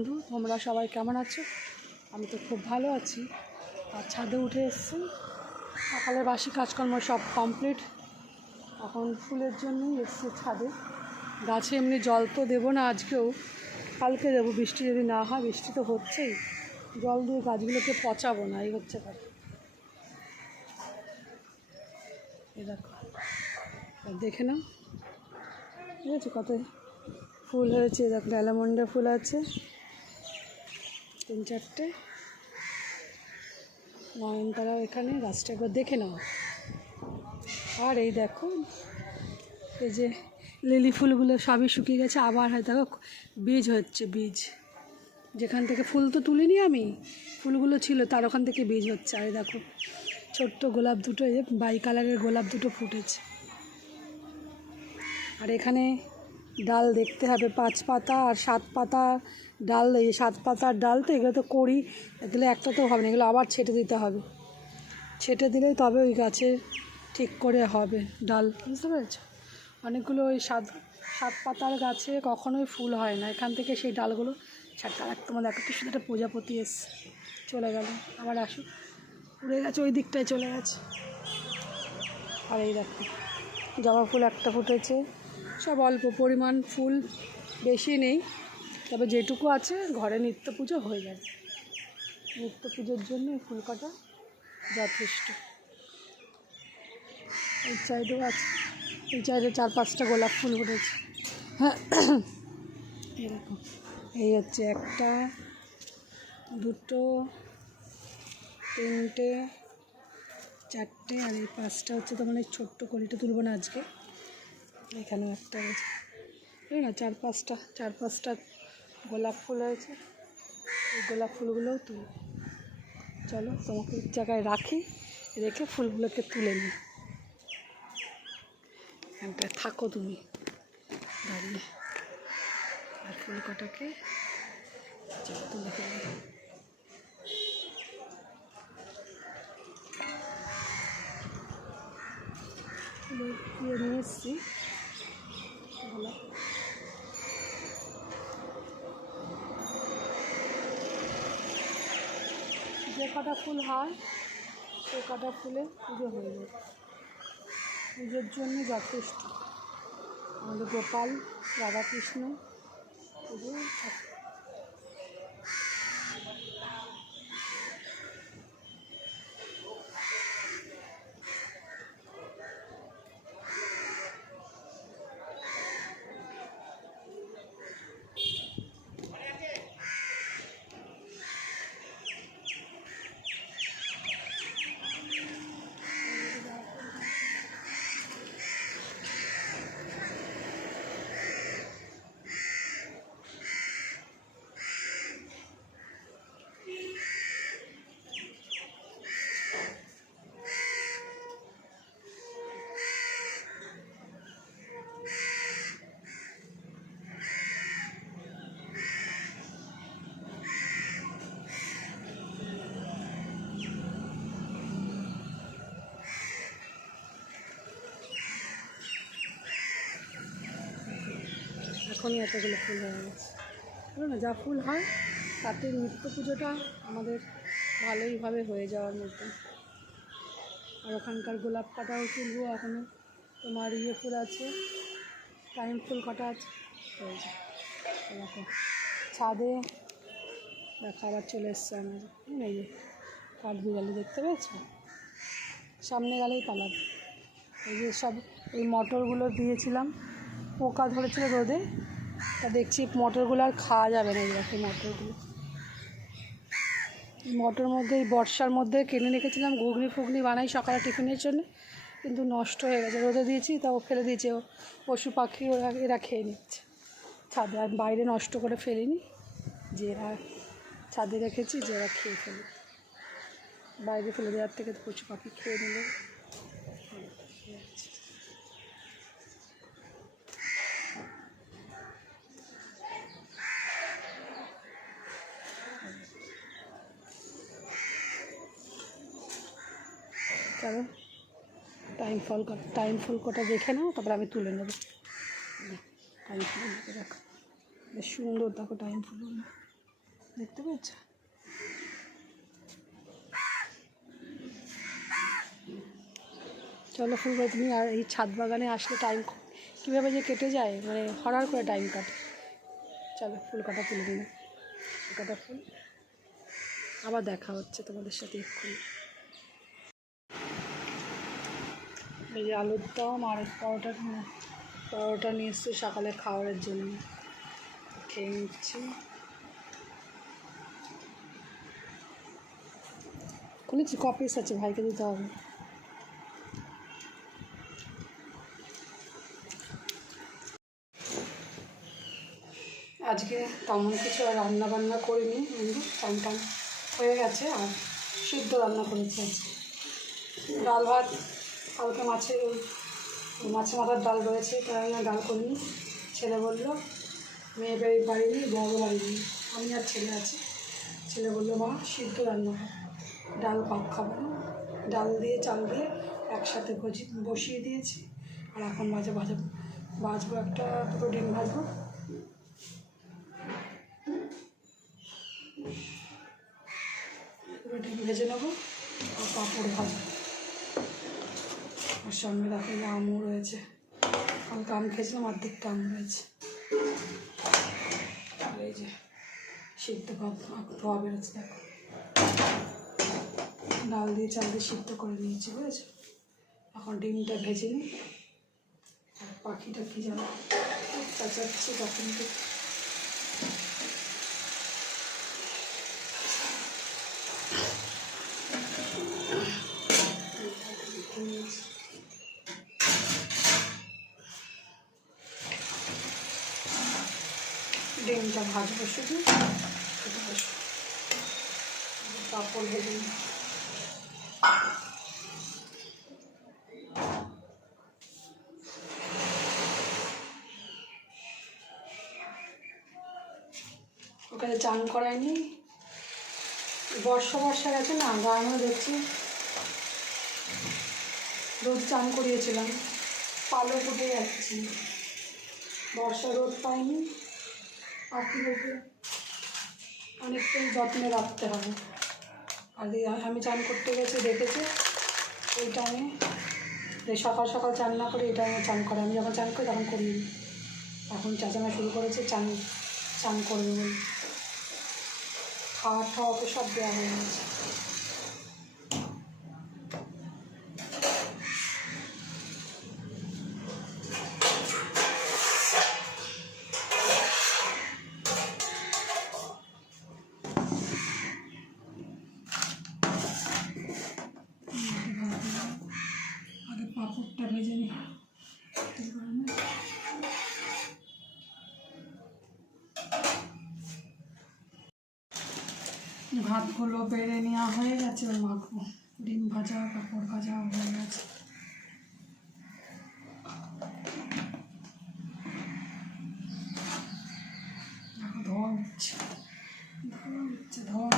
বন্ধু, তোমরা সবাই কেমন আছো? আমি তো খুব ভালো আছি। আর ছাদে উঠে এসেছি, সকালের বাসি কাজকর্ম সব কমপ্লিট। এখন ফুলের জন্যই এসেছি ছাদে। গাছে এমনি জল তো দেবো না আজকেও, কালকে দেবো। বৃষ্টি যদি না হয়, বৃষ্টি তো হচ্ছেই, জল দিয়ে গাছগুলোকে পচাবো না, এই হচ্ছে কথা। এ দেখো, দেখে নাও, ঠিক আছে? কত ফুল হয়েছে দেখো। অ্যালামন্ডা ফুল আছে 3-4টে, নয়নতারা এখানে। গাছটা একবার দেখে নাও। আর এই দেখো, এই যে লিলি ফুলগুলো সবই শুকিয়ে গেছে, আবার হয়তো দেখো বীজ হচ্ছে। বীজ যেখান থেকে ফুল তো তুলিনি আমি, ফুলগুলো ছিল তার ওখান থেকে বীজ হচ্ছে। আর দেখো ছোট্ট গোলাপ দুটো, এই যে বাই কালারের গোলাপ দুটো ফুটেছে। আর এখানে ডাল দেখতে হবে, 5 পাতা আর 7 পাতা ডাল। এই 7 পাতার ডাল তো, এগুলো তো করি দিলে একটা তো হবে না, এগুলো আবার ছেটে দিতে হবে। ছেটে দিলেই তবে ওই গাছের ঠিক করে হবে ডাল, বুঝতে পেরেছো? অনেকগুলো ওই 7 পাতার গাছে কখনোই ফুল হয় না, এখান থেকে সেই ডালগুলো ছাড়তে। আর তোমার দেখো কি শুধু একটা প্রজাপতি এসছে, চলে গেল। আবার আসুক, উড়ে গেছে, ওই দিকটায় চলে গেছে। আর এই দেখো জবা ফুল একটা ফুটেছে। সব অল্প পরিমাণ ফুল, বেশি নেই, তবে যেটুকু আছে ঘরে নিত্য পুজো হয়ে যাবে। নিত্য পুজোর জন্য এই ফুল কাটা যথেষ্ট। এই সাইডেও আছে, এই সাইডে 4-5টা গোলাপ ফুল ফুটেছে। এরকম এই হচ্ছে 1টা 2টো 3টে 4টে, আর এই 5টা হচ্ছে তোমার এই ছোট্ট কলিটা তুলবো না আজকে। এখানেও একটা আছে, না 4-5টা গোলাপ ফুল হয়েছে। এই গোলাপ ফুলগুলোও তুলি। চলো তোমাকে এক জায়গায় রাখি, রেখে ফুলগুলোকে তুলে নিই। এখানটায় থাকো তুমি দাঁড়িয়ে, আর ফুল কটাকে তুলে ফেলি। ফুল নিয়ে এসছি, ভালো। যে কটা ফুল হয় সে কটা ফুলে পুজো হয়ে যায়, পুজোর জন্য যথেষ্ট। আমাদের গোপাল রাধাকৃষ্ণ পুজো। এখনই এতগুলো ফুল হয়ে গেছে, বুঝলো না? যা ফুল হয় তাতে নিত্য পুজোটা আমাদের ভালোইভাবে হয়ে যাওয়ার মতো। আর ওখানকার গোলাপ কাটাও তুলবো, এখনও তোমার ফুল আছে, টাইম ফুল কাটা আছে, হয়ে যায়। এরকম ছাদে দেখা আবার চলে এসছে আমার, এই যে কাঠবিড়ালি দেখতে পেয়েছো? সামনে গেলেই পালাবে। এই যে সব এই মটরগুলো দিয়েছিলাম, পোকা ধরেছিল রোদে, তা দেখছি মটরগুলো আর খাওয়া যাবে না। এই মটরগুলো, এই মটর মধ্যে এই বর্ষার মধ্যে কিনে রেখেছিলাম, ঘুগনি ফুগনি বানাই সকালে টিফিনের জন্য, কিন্তু নষ্ট হয়ে গেছে। রোদে দিয়েছি তাও ফেলে দিয়েছে, পশু পাখি এরা খেয়ে নিচ্ছে ছাদে। আর বাইরে নষ্ট করে ফেলিনি, যে এরা ছাদে রেখেছি, যে এরা খেয়ে ফেলে। বাইরে ফেলে দেওয়ার থেকে তো পশু পাখি খেয়ে নিলে। কারণ টাইম ফুল কটা দেখে নাও, তারপরে আমি তুলে নেব। টাইম ফুল দেখো, বেশ সুন্দর দেখো টাইম ফুলগুলো। দেখতে পাচ্ছ? চলো ফুলকপি। আর এই ছাদ বাগানে আসলে টাইম কীভাবে যে কেটে যায়, মানে হঠাৎ করে টাইম কাটে। চলো ফুল কাটা তুলে দিন, ফুল কাটা ফুল। আবার দেখা হচ্ছে তোমাদের সাথে এক্ষুনি। এই যে আলুর দম আর পরোটা নিয়ে এসছি সকালে খাওয়ার জন্য, খেয়ে নিচ্ছি। খুলেছি, কপিস আছে, ভাইকে দিতে হবে। আজকে তেমন কিছু আর রান্না বান্না করিনি, টাইম টাইম হয়ে গেছে। আর সিদ্ধ রান্না করেছি আজকে, ডাল ভাত, কালকে মাছের মাথার ডাল রয়েছে, তাই না ডাল করিনি। ছেলে বললো, মেয়ে বাড়ি নেই, বড় বাড়ি নেই, আমি আর ছেলে আছি। ছেলে বললো মা সিদ্ধ রান্না হয়, ডাল পাক খাবো না। ডাল দিয়ে চাল দিয়ে একসাথে বসিয়ে দিয়েছি। আর এখন ভাজবো একটা, দুটো ডিম ভাজবো। ডিম ভেজে নেবো আর পাঁপড় ভাজবো। আর সঙ্গে দেখো আমও রয়েছে, কালকে আম খেয়েছিলাম, অর্ধেকটা আম রয়েছে। আর এই যে সিদ্ধ ধোয়া বেরোচ্ছে, দেখো ডাল দিয়ে চাল দিয়ে সিদ্ধ করে নিয়েছি, বুঝেছো? এখন ডিমটা ভেজে নিই। আর পাখিটা কি যেন চাচাচ্ছি তখন তো। ডিমটা ভাজবো শুধু, পাঁপড় ভেজে নিই। ওখানে চান করায়নি, বর্ষা গেছে না, গায়ে দেখছি রোদ চান করিয়েছিলাম, পালো ফুটে যাচ্ছি, বর্ষা রোদ পাইনি। আর কি বলতে, অনেকটাই যত্নে রাখতে হবে। আর আমি চান করতে গেছি, দেখেছি ওই টাইমে সকাল সকাল চান না করে এই টাইমে চান করে। আমি যখন চান করি তখন করিনি, এখন চাচানো শুরু করেছে চান করবে বলে। খাওয়া খাওয়া তো সব দেওয়া হয়ে গেছে। আগে পাঁপড়টা ভেজে নিই। ভাতগুলো বেড়ে নেওয়া হয়ে গেছে, ওর মাখবো। ডিম ভাজা, পাঁপড় ভাজা হয়ে গেছে। ধোয়া উঠছে, ধোয়া।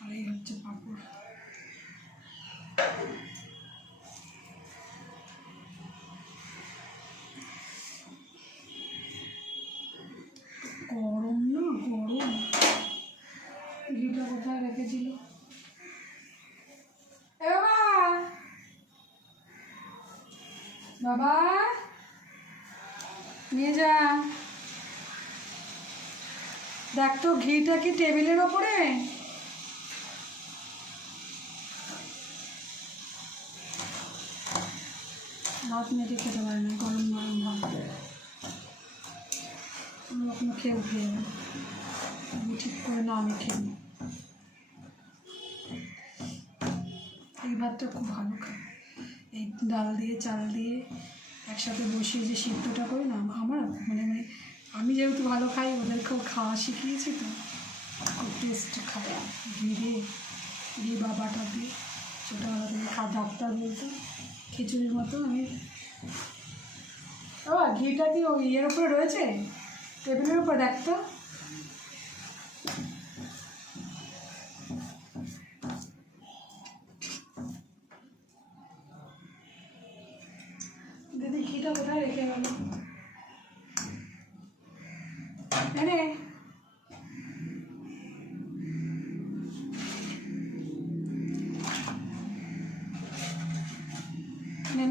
আর এই হচ্ছে পাঁপড়। গরম না, গরম। ঘিটা কোথায় রেখেছিল? বাবা নিয়ে যা। দেখ তো ঘিটা কি টেবিলের ওপরে? ভাত মেখে খেতে পারে না, গরম গরম ভাত। কখনো খেয়ে উঠে যাবে, আমি ঠিক করে না আমি খেয়ে নিই। এই ভাতটা খুব ভালো খায়, এই ডাল দিয়ে চাল দিয়ে একসাথে বসিয়ে যে সিদ্ধটা করি না, আমার মানে আমি যেহেতু ভালো খাই, ওদেরকেও খাওয়া শিখিয়েছি তো, খুব টেস্ট খায়। ঘি বা বাটার দিয়ে, ছোটোবেলা থেকে ডাক্তার বলতো খিচুড়ির মতো। আমি ঘিটা কি ওই ইয়ের উপরে রয়েছে, টেবিলের উপর দেখতো। দিদি ঘিটা কোথায় রেখে গেল?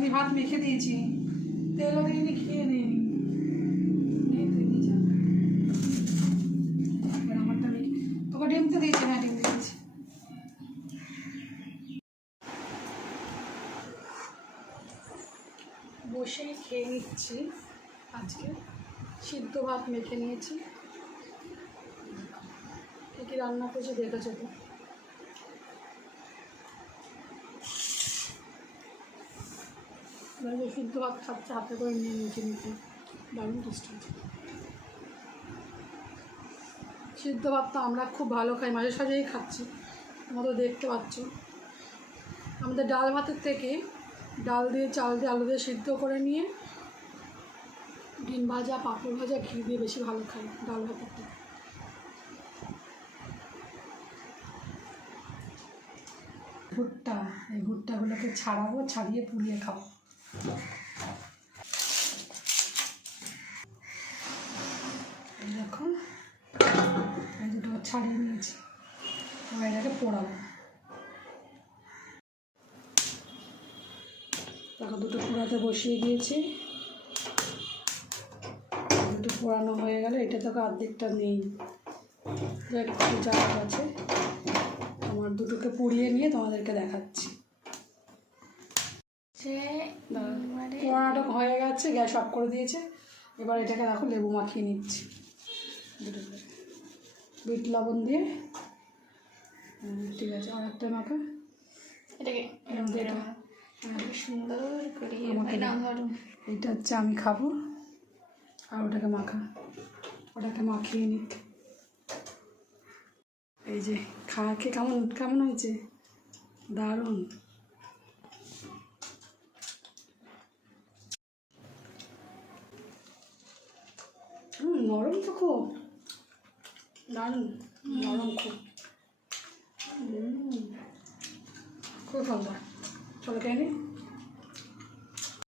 এমনি ভাত মেখে দিয়েছি, তেলও দিইনি, খেয়ে নিইনি। আমারটা মেখে তোকে ডিম তো দিয়েছি, হ্যাঁ ডিম দিয়েছি। বসেই খেয়ে নিচ্ছি। আজকে সিদ্ধ ভাত মেখে নিয়েছি। কী কী রান্না করেছি দেখেছো তো। সিদ্ধ ভাত খাচ্ছে, হাতে করে নিয়ে নিয়েছি নিতে, দারুণ টেস্ট হয়েছে। সিদ্ধ ভাতটা আমরা খুব ভালো খাই, মাঝে সাঝেই খাচ্ছি, তোমরা তো দেখতে পাচ্ছ। আমাদের ডাল ভাতের থেকে ডাল দিয়ে, চাল দিয়ে, আলু দিয়ে সিদ্ধ করে নিয়ে ডিম ভাজা, পাঁপড় ভাজা, ঘি দিয়ে বেশি ভালো খাই ডাল ভাতের থেকে। ভুট্টা, এই ভুট্টাগুলোকে ছাড়াবো, ছাড়িয়ে পুড়িয়ে খাবো। এই দেখো, এই দুটো ছাড়িয়ে নিয়েছি, এবার এটাকে পোড়াবো। দেখো দুটো পোড়াতে বসিয়ে দিয়েছি, দুটো পোড়ানো হয়ে গেলে, এটা তো অর্ধেকটা নেই, একটু জায়গা আছে। আমার দুটোকে পুড়িয়ে নিয়ে তোমাদেরকে দেখাচ্ছি। পোড়ানোটা হয়ে গেছে, গ্যাস অফ করে দিয়েছে। এবার এটাকে দেখো লেবু মাখিয়ে নিচ্ছি, দুটো করে বিট লবণ দিয়ে। ঠিক আছে, আর একটা মাখা, এটাকে সুন্দর করে এইটা হচ্ছে আমি খাবো, আর ওটাকে মাখা, ওটাকে মাখিয়ে নিক। এই যে খেয়ে কেমন কেমন হয়েছে, দারুণ। নরম তো খুব, দারুণ নরম খুব, খুব সুন্দর। চলো খেয়ে নি।